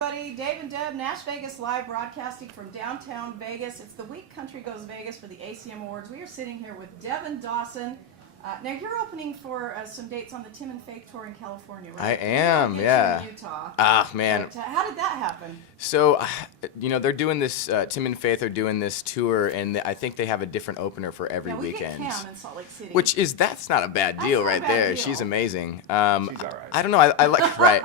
Everybody, Dave and Deb, Nash Vegas Live, broadcasting from downtown Vegas. It's the week Country Goes Vegas for the ACM Awards. We are sitting here with Devin Dawson. Now you're opening for some dates on the Tim and Faith tour in California, right? I am, yeah. In Utah. Ah, man. But, how did that happen? So, they're doing this, Tim and Faith are doing this tour, and I think they have a different opener for every weekend. We get Cam in Salt Lake City. That's not a bad deal right there. Deal. She's amazing. She's all right. I don't know, I like, right.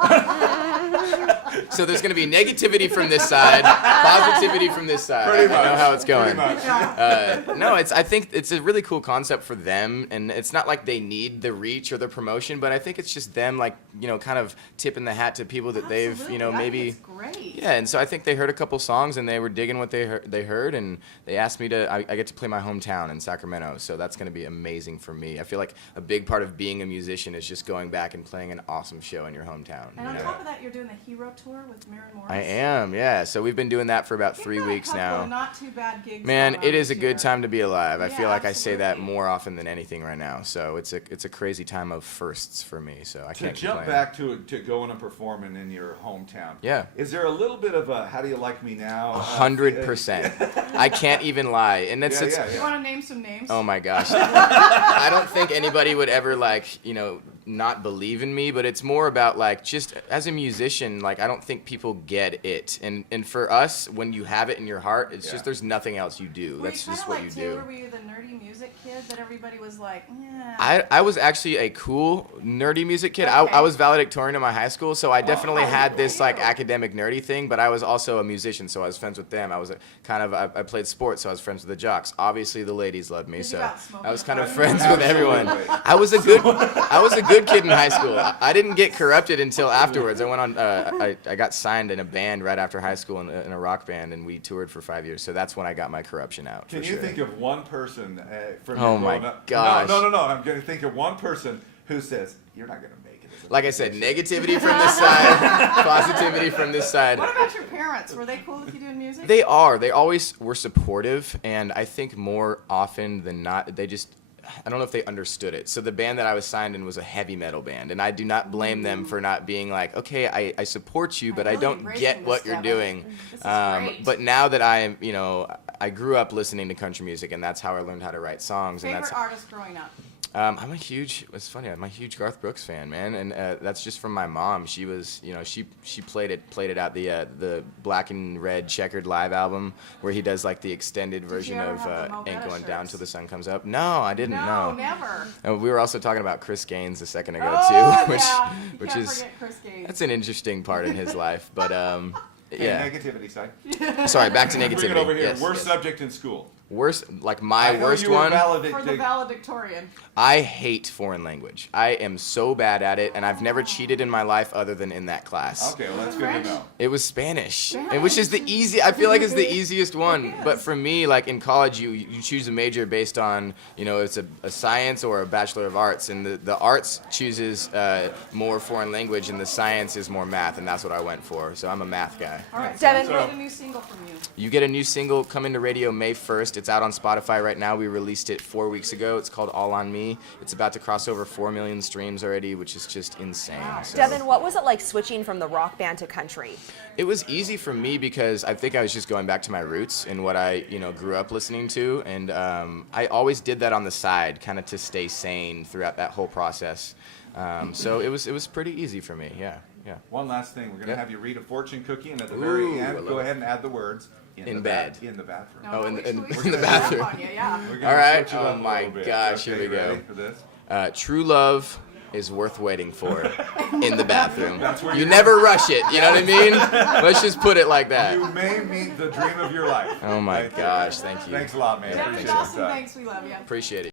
So there's going to be negativity from this side, positivity from this side. Pretty much. I know how it's going. Pretty much. I think it's a really cool concept for them, and it's not like they need the reach or the promotion, but I think it's just them, like, kind of tipping the hat to people that they've, Absolutely. maybe. I think it's great. Yeah, and so I think they heard a couple songs and they were digging what they heard, and they asked me to. I get to play my hometown in Sacramento, so that's going to be amazing for me. I feel like a big part of being a musician is just going back and playing an awesome show in your hometown. And on top of that, you're doing the Hero Tour with Maren Morris. I am, yeah. So we've been doing that for about 3 weeks You've got a couple now. of not too bad gigs. Man, going it on is a this good year. time to be alive. I Yeah, feel like I say that absolutely. more often than anything right now. So it's a crazy time of firsts for me. So I To can't jump complain. back to going and performing in your hometown. Yeah. Is there a little bit of a "How do you like me now"? 100%. I can't even lie, and that's You want to name some names? Oh my gosh. I don't think anybody would ever not believe in me, but it's more about just as a musician, I don't think people get it. And for us, when you have it in your heart, it's just there's nothing else you do. Were That's you just kinda what you like do. Taylor, were you the nerdy music kid that everybody was like, yeah? I was actually a cool nerdy music kid. Okay. I was valedictorian in my high school, so I definitely had this good for you. academic nerdy thing, but I was also a musician, so I was friends with them. I was I played sports, so I was friends with the jocks. Obviously the ladies loved me, Did you so go out smoking I was with kind of them? friends with everyone. Absolutely. I was a good kid in high school. I didn't get corrupted until afterwards. I went on I got signed in a band right after high school in a rock band, and we toured for 5 years. So that's when I got my corruption out. Can for you sure. think of one person from Oh your my growing up? gosh. No. I'm going to think of one person who says you're not going to make it. As a Like I said, musician." negativity from this side, positivity from this side. What about your parents? Were they cool with you doing music? They are. They always were supportive, and I think more often than not, I don't know if they understood it. So the band that I was signed in was a heavy metal band, and I do not blame them for not being like, okay, I support you, but I really don't embracing get this, what you're Devin. doing. This is great. But now that I grew up listening to country music, and that's how I learned how to write songs. And Favorite that's artist growing up? it's funny, I'm a huge Garth Brooks fan, man, and that's just from my mom. She was, she played it out, the black and red checkered live album where he does the extended version ever of have the Mo Ain't Better Going Down shirts? Till the Sun Comes Up. No, I didn't. No, No. never. And we were also talking about Chris Gaines a second ago Oh, too, yeah. You which can't is forget Chris Gaines. that's an interesting part in his life, but Okay, yeah. negativity side. Sorry, back to Bring it negativity. over here. Yes, Worst yes. subject in school. Worst, I my know worst you were one. For the valedictorian. I hate foreign language. I am so bad at it, and I've never cheated in my life other than in that class. Okay, well that's good to know. It was Spanish, and which is the I feel like it's the easiest one. It is. But for me, in college, you choose a major based on, it's a science or a Bachelor of Arts, and the arts chooses more foreign language, and the science is more math, and that's what I went for. So I'm a math guy. All right, Devin. so we get a new single from you. You get a new single coming to radio May 1st. It's out on Spotify right now. We released it 4 weeks ago. It's called All On Me. It's about to cross over 4 million streams already, which is just insane. Wow. So Devin, what was it like switching from the rock band to country? it was easy for me because I think I was just going back to my roots and what I grew up listening to. And I always did that on the side, kind of to stay sane throughout that whole process. So it was pretty easy for me. Yeah. One last thing. We're going to Yep. have you read a fortune cookie, and at the Ooh, very I end, love go it. ahead and add the words In bed. In the bathroom. No, Oh, in we the- should- in- we in should the put that bathroom. on you, yeah. We're gonna All right. switch it up Oh a my little bit. gosh, Okay, here we go. ready for this? True love is worth waiting for in the bathroom. That's where You you're- never rush it. You know what I mean? Let's just put it like that. You may meet the dream of your life. Oh my Right there. gosh, thank you. Thanks a lot, man. Devin Appreciate Dawson, it. thanks, we love you. Appreciate it.